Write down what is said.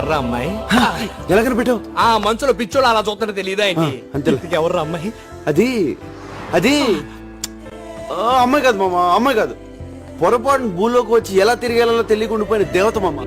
ఎవర్రా అమ్మాయి? ఎలా కనిపెట్టావు? ఆ మనసులో పిచ్చోళ్ళు అలా చూస్తుంటే తెలియదా ఏంటి? అంతే. ఎవర్రా అమ్మాయి? అది అది అమ్మాయి కాదు మామ, అమ్మాయి కాదు. పొరపాటున భూలోకి వచ్చి ఎలా తిరిగేలా తెలియకుండా పోయిన దేవత మామ.